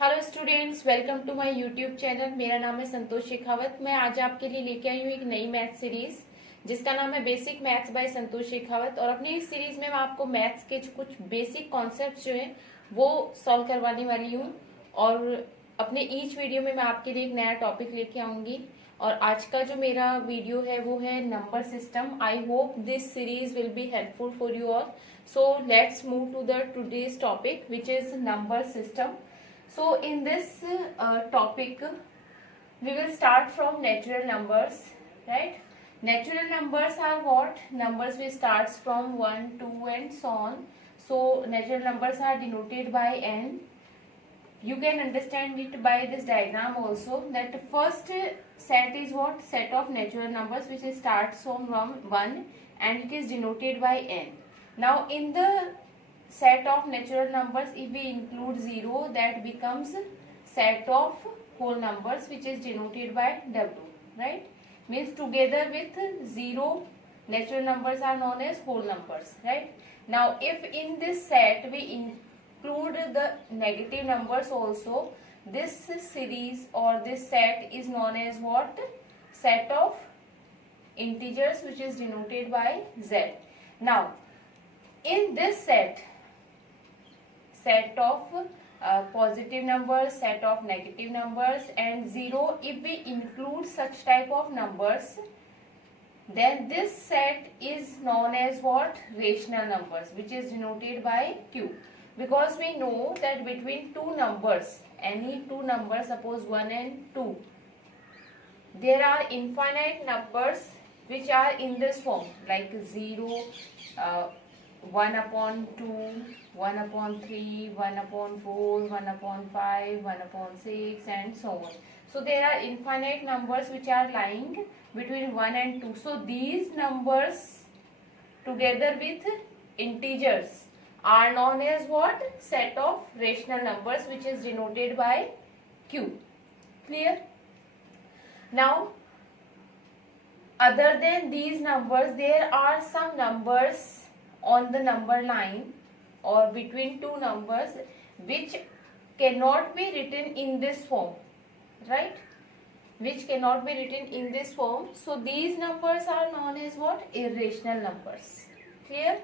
Hello students, welcome to my YouTube channel. मेरा नाम है संतोष शेखावत। मैं आज आपके लिए लेके आई हूँ एक नई मैथ सीरीज जिसका नाम है बेसिक मैथ्स बाय संतोष शेखावत। और अपनी इस सीरीज में मैं आपको मैथ्स के कुछ बेसिक कॉन्सेप्ट्स जो हैं वो सॉल्व करवाने वाली हूँ। और अपने ईच वीडियो में मैं आपके लिए एक नया टॉपिक लेके आऊंगी। और आज का जो मेरा वीडियो है वो है number system. I hope this series will be helpful for you all. So let's move to the today's topic which is number system. So in this topic, we will start from natural numbers, right? Natural numbers are what? Numbers which starts from 1, 2 and so on. So natural numbers are denoted by n. You can understand it by this diagram also, that first set is what? Set of natural numbers which starts from 1 and it is denoted by n. Now in the set of natural numbers, if we include 0, that becomes set of whole numbers which is denoted by w, right? Means together with 0 natural numbers are known as whole numbers, right? Now if in this set we include the negative numbers also, this series or this set is known as what? Set of integers which is denoted by z. Now in this set of positive numbers, set of negative numbers and 0, if we include such type of numbers, then this set is known as what? Rational numbers, which is denoted by q. Because we know that between two numbers, any two numbers, suppose 1 and 2, there are infinite numbers which are in this form, like 0, 1 upon 2, 1 upon 3, 1 upon 4, 1 upon 5, 1 upon 6 and so on. So there are infinite numbers which are lying between 1 and 2. So these numbers together with integers are known as what? Set of rational numbers which is denoted by q. Clear? Now other than these numbers, there are some numbers on the number line or between two numbers which cannot be written in this form, right? Which cannot be written in this form. So these numbers are known as what? Irrational numbers. Clear?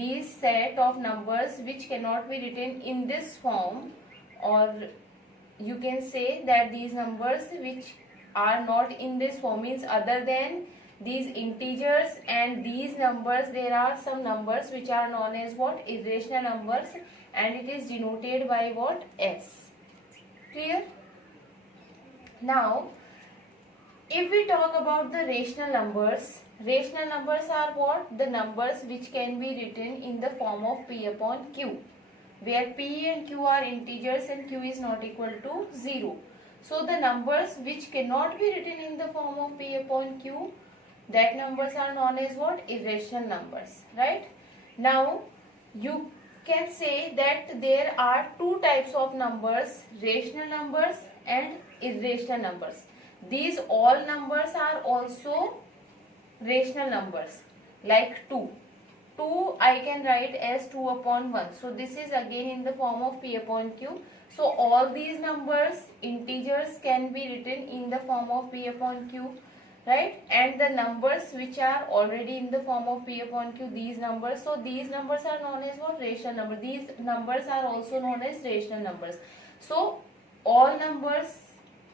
These set of numbers which cannot be written in this form, or you can say that these numbers which are not in this form, means other than these integers and these numbers, there are some numbers which are known as what? Irrational numbers, and it is denoted by what? S. Clear? Now if we talk about the rational numbers are what? The numbers which can be written in the form of p upon q, where p and q are integers and q is not equal to 0. So the numbers which cannot be written in the form of p upon q, that numbers are known as what? Irrational numbers, right? Now you can say that there are two types of numbers, rational numbers and irrational numbers. These all numbers are also rational numbers, like 2. 2 I can write as 2 upon 1. So this is again in the form of p upon q. So all these numbers, integers, can be written in the form of p upon q, right? And the numbers which are already in the form of p upon q, these numbers, so these numbers are known as what? Rational numbers. These numbers are also known as rational numbers. So all numbers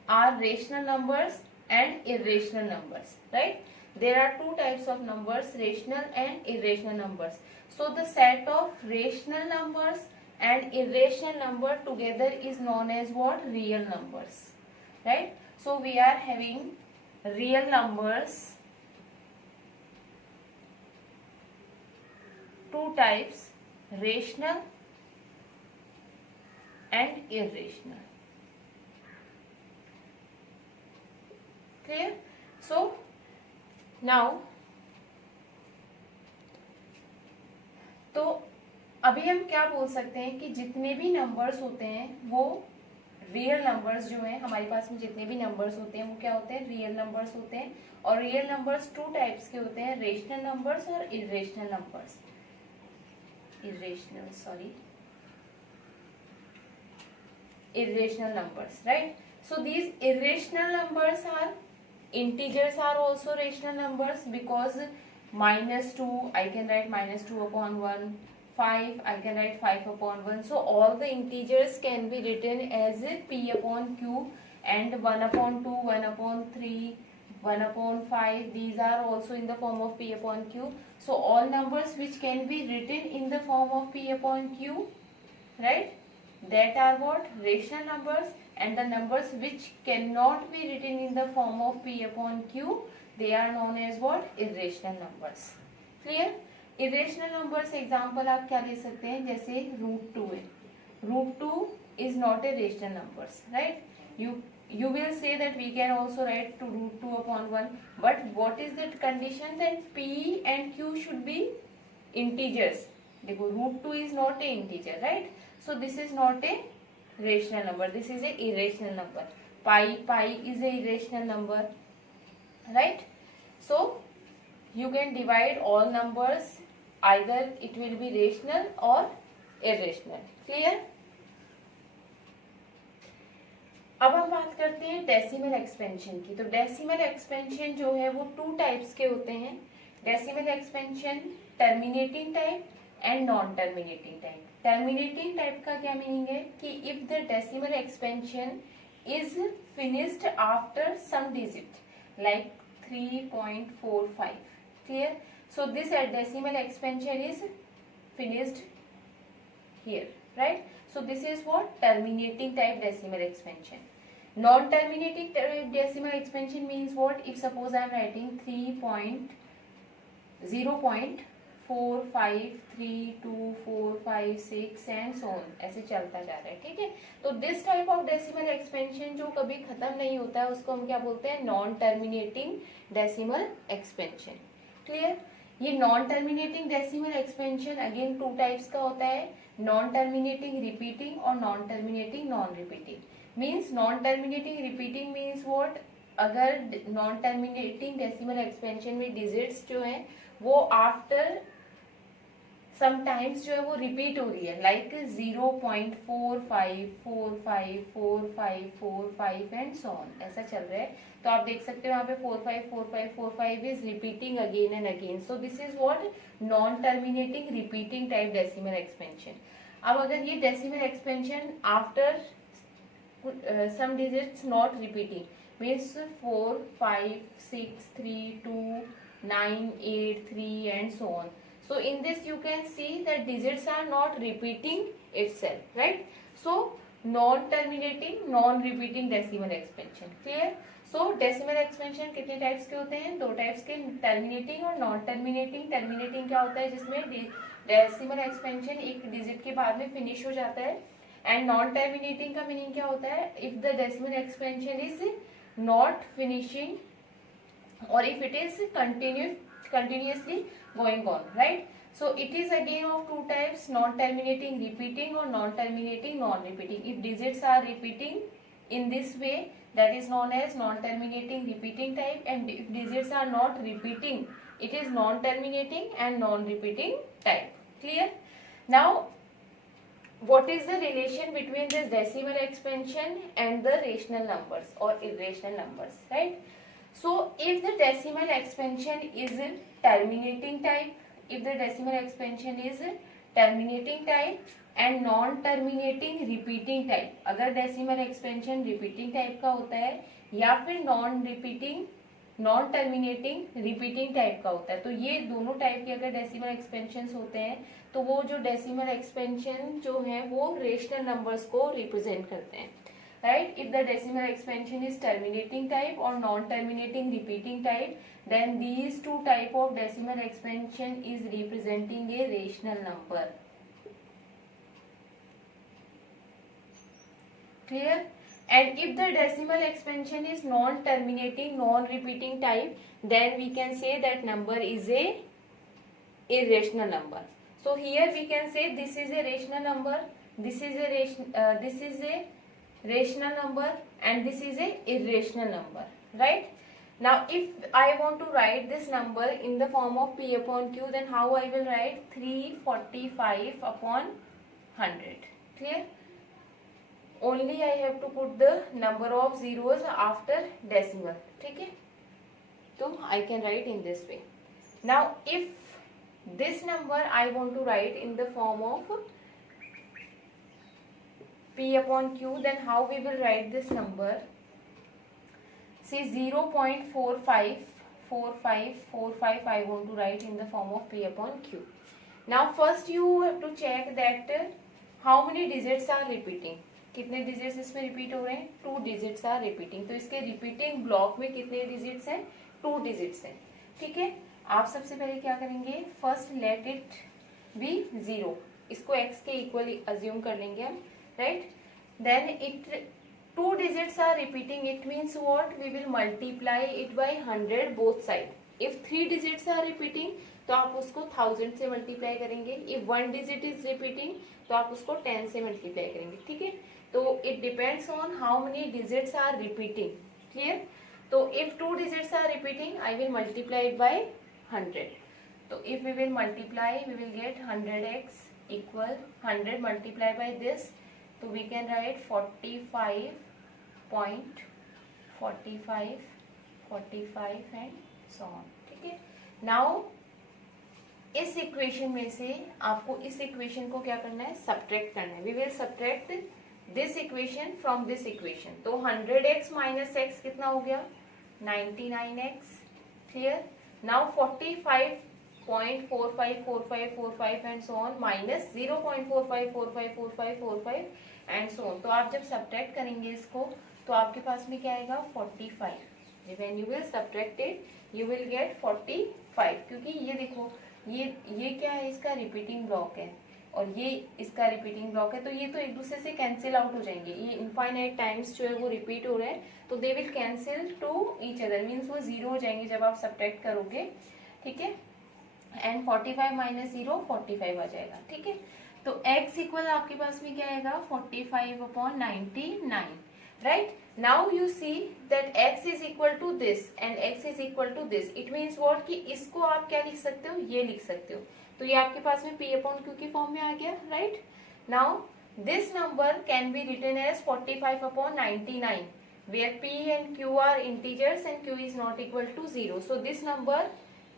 are rational numbers and irrational numbers, right? There are two types of numbers, rational and irrational numbers. So the set of rational numbers and irrational number together is known as what? Real numbers, right? So we are having real numbers, two types, rational and irrational. Clear? So now तो अभी हम क्या बोल सकते हैं कि जितने भी नंबर्स होते हैं वो रियल नंबर्स जो हैं, हमारे पास में जितने भी नंबर्स होते हैं वो क्या होते हैं? रियल नंबर्स होते हैं. और रियल नंबर्स टू टाइप्स के होते हैं, रेशनल नंबर्स और irrational numbers. irrational numbers, right? So these irrational numbers are, integers are also rational numbers, because -2 I can write -2 upon 1, 5 I can write 5 upon 1. So all the integers can be written as p upon q, and 1 upon 2, 1 upon 3, 1 upon 5, these are also in the form of p upon q. So all numbers which can be written in the form of p upon q, right, that are what? Rational numbers. And the numbers which cannot be written in the form of p upon q, they are known as what? Irrational numbers. Clear? Irrational numbers example आप क्या ले सकते हैं, जैसे √2 है. √2 is not a rational numbers, right? You will say that we can also write to √2 upon 1, but what is the condition? that p and q should be integers. देखो √2 is not a integer, right? So this is not a rational number, this is a irrational number. Pi is a irrational number, right? So you can divide all numbers, either it will be rational or irrational. Clear? अब हम बात करते हैं decimal expansion की. तो decimal expansion जो है वो 2 टाइप्स के होते हैं. Decimal expansion terminating type and non terminating type. Terminating type का क्या मीनिंग है कि if the decimal expansion is finished after some digit like 3.45. Clear? So this decimal expansion is finished here, right? So this is what? Terminating type decimal expansion. Non-terminating type decimal expansion means what? If suppose I am writing 0.453245 and so on, ऐसे चलता जा रहा है, ठीक है. तो this type of decimal expansion जो कभी खत्म नहीं होता है, उसको हम क्या बोलते हैं? Non terminating decimal expansion. Clear? ये non terminating decimal expansion again 2 types का होता है. नॉन टर्मिनेटिंग रिपीटिंग और non terminating non repeating. Means non terminating repeating means what? अगर नॉन टर्मिनेटिंग डेसिमल एक्सपेंशन में डिजिट्स जो है वो आफ्टर समटाइम्स जो है वो रिपीट हो रही है, लाइक 0.45454545 एंड सो ऑन, ऐसा चल रहा है. तो आप देख सकते हो यहाँ पे 454545 is repeating again and again. So this is what? Non terminating repeating type decimal expansion. अब अगर ये decimal expansion after some digits not repeating, means 4 5 6 3 2 9 8 3 and so on. So in this you can see that digits are not repeating itself, right? So non-terminating, non-repeating decimal expansion. Clear? So decimal expansion कितने types के होते हैं? 2 types के, terminating और non terminating. Terminating क्या होता है? जिसमें डेसिमल एक्सपेंशन एक डिजिट के बाद में फिनिश हो जाता है. एंड नॉन टर्मिनेटिंग का मीनिंग क्या होता है? If the decimal expansion is not finishing or if it is continuously going on, right? So it is again of 2 types, non terminating repeating or non terminating non repeating. If digits are repeating in this way, that is known as non terminating repeating type, and if digits are not repeating, it is non terminating and non repeating type. Clear? Now what is the relation between this decimal expansion and the rational numbers or irrational numbers, right? So if the decimal expansion is terminating type, if the decimal expansion is terminating type and non-terminating repeating type, अगर decimal expansion repeating type का होता है या फिर non-terminating repeating type का होता है, तो ये दोनों टाइप के अगर decimal expansions होते हैं तो वो जो decimal expansion जो है वो rational numbers को represent करते हैं. Right? If the decimal expansion is terminating type or non-terminating repeating type, then these 2 type of decimal expansion is representing a rational number. Clear? And if the decimal expansion is non-terminating, non-repeating type, then we can say that number is a irrational number. So here we can say this is a rational number, this is a rational number, and this is a irrational number, right? Now if I want to write this number in the form of p upon q, then how I will write? 345 upon 100. Clear? only I have to put the number of zeros after decimal. ठीक है, तो I can write in this way. Now if this number I want to write in the form of P upon Q, then how we will write this number? See, 0.454545 I want to write in the form of P upon Q. Now first you have to check that how many digits are repeating. कितने digits इसमें repeat हो रहे हैं? 2 digits are repeating. तो इसके repeating block में कितने digits हैं? 2 डिजिट्स हैं. ठीक है, आप सबसे पहले क्या करेंगे? First let it be 0. इसको x के इक्वली अज्यूम कर लेंगे हम, right? Then it 2 digits are repeating. It means what? We will multiply it by 100 both side. If 3 digits are repeating, तो आप उसको 1000 से मल्टीप्लाई करेंगे. If 1 digit is repeating, तो आप उसको 10 से मल्टीप्लाई करेंगे. ठीक है, तो it depends on how many digits are repeating. Clear? तो if 2 digits are repeating, I will multiply it by 100. तो if we will multiply, we will get 100x equal 100 multiply by this. So we can write 45.45 and so on. ठीक है, now इस equation में से आपको इस equation को क्या करना है? सब्ट्रैक्ट करना है. We will subtract this equation from this equation. तो 100x minus x कितना हो गया? 99x. Clear? Now 45.454545 and so on minus 0.45454545 and so on. तो आप जब सब्ट्रैक्ट करेंगे इसको, तो आपके पास में क्या आएगा? 45. When you will subtract it, you will get 45. क्योंकि ये देखो, ये क्या है? इसका रिपीटिंग ब्लॉक है और ये इसका रिपीटिंग ब्लॉक है. तो ये तो एक दूसरे से कैंसिल आउट हो जाएंगे. ये इनफाइनाइट टाइम्स जो है वो रिपीट हो रहे हैं, तो they will cancel two each other. Means वो 0 हो जाएंगे जब आप सब्ट्रैक्ट करोगे. ठीक है, एंड 45 माइनस 0 45 आ जाएगा. ठीक है, तो x इक्वल आपके पास में क्या आएगा? 45/99. Right? Now you see that x is equal to this and x is equal to this. It means what? कि इसको आप क्या लिख सकते हो? ये लिख सकते हो. तो ये आपके पास में P अपॉन Q की फॉर्म में आ गया. Right? Now this number can be written as 45/99 where P and Q are integers and Q is not equal to 0. So this number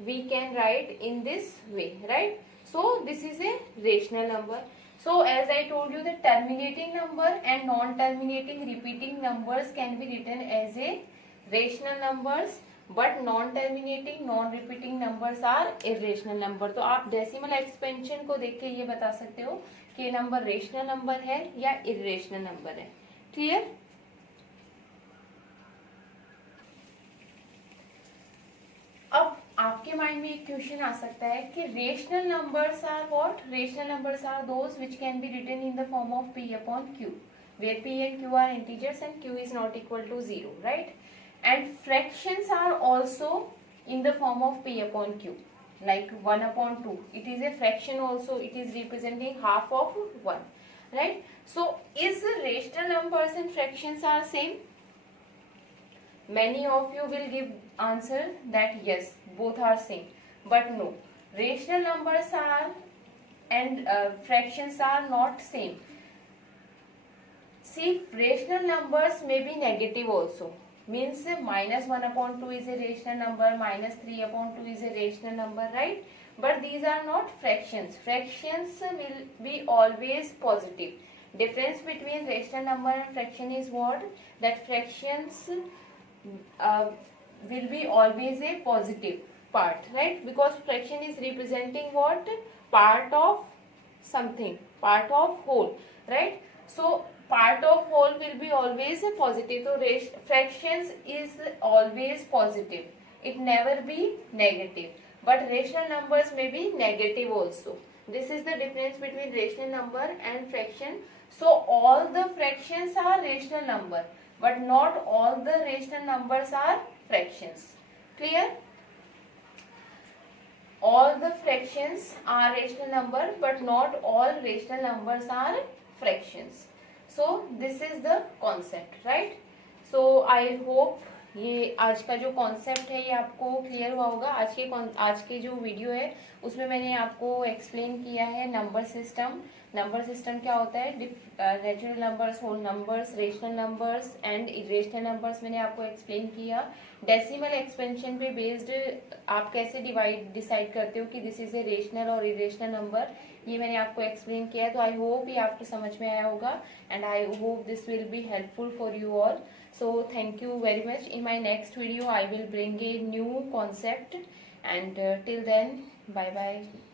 we can write in this way, right? So this is a rational number. So as I told you, the terminating number and non-terminating repeating numbers can be written as a rational numbers, but non-terminating non-repeating numbers are irrational number. तो आप decimal expansion को देख के ये बता सकते हो कि ये नंबर रेशनल नंबर है या इरेशनल नंबर है. क्लियर? अब आपके माइंड में एक क्वेश्चन आ सकता है कि rational numbers are what? Rational numbers are those which can be written in the form of P upon Q, where P and Q are integers and Q is not equal to 0, right? And fractions are also in the form of P upon Q, like 1/2. It is a fraction also. It is representing half of 1, right? So is the rational numbers and fractions are same? Many of you will give answer that yes, both are same, but no. Rational numbers are and fractions are not same. See, rational numbers may be negative also. Means -1/2 is a rational number, -3/2 is a rational number, right? But these are not fractions. Fractions will be always positive. Difference between rational number and fraction is what? That fractions will be always a positive part, right? Because fraction is representing what? Part of something, part of whole, right? So part of whole will be always a positive. So fractions is always positive. It never be negative. But rational numbers may be negative also. This is the difference between rational number and fraction. So all the fractions are rational number, but not all the rational numbers are fractions. Clear? All the fractions are rational number, but not all rational numbers are fractions. So this is the concept, right? So I hope ये आज का जो concept है ये आपको clear हुआ होगा. आज के जो वीडियो है उसमें मैंने आपको एक्सप्लेन किया है नंबर सिस्टम, नंबर सिस्टम क्या होता है, natural numbers, whole numbers, rational numbers and irrational numbers मैंने आपको एक्सप्लेन किया। डेसिमल एक्सपेंशन पे बेस्ड आप कैसे डिसाइड करते हो कि दिस इज ए रेशनल और इरेशनल नंबर, ये मैंने आपको एक्सप्लेन किया है। तो आई होप ये आपको समझ में आया होगा and I hope this will be helpful for you all. So thank you very much. In my next video I will bring a new concept and till then bye bye.